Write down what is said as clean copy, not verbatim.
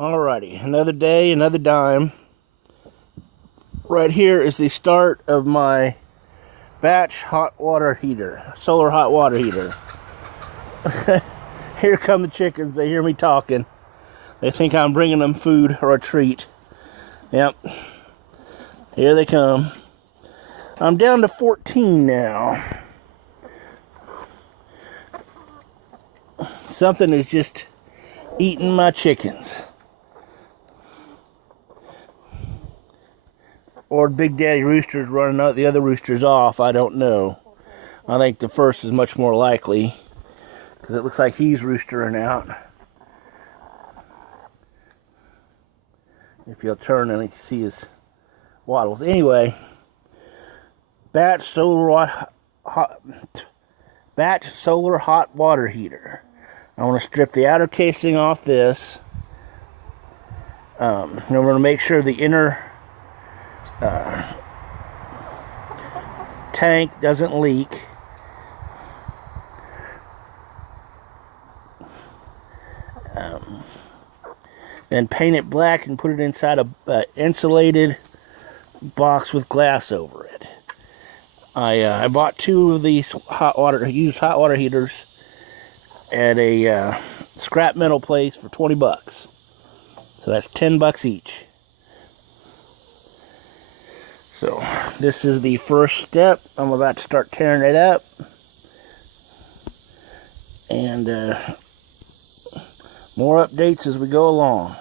Alrighty, another day, another dime. Right here is the start of my batch hot water heater, solar hot water heater. Here come the chickens. They hear me talking. They think I'm bringing them food or a treat. Yep. Here they come. I'm down to 14 now. Something is just eating my chickens. Or Big Daddy Rooster's running the other roosters off. I don't know. I think the first is much more likely, because it looks like he's roostering out. If you'll turn and you can see his waddles. Anyway, batch solar hot water heater. I want to strip the outer casing off this. I'm going to make sure the inner tank doesn't leak. Then paint it black and put it inside a insulated box with glass over it. I bought two of these used hot water heaters at a scrap metal place for 20 bucks. So that's 10 bucks each. So this is the first step. I'm about to start tearing it up. And more updates as we go along.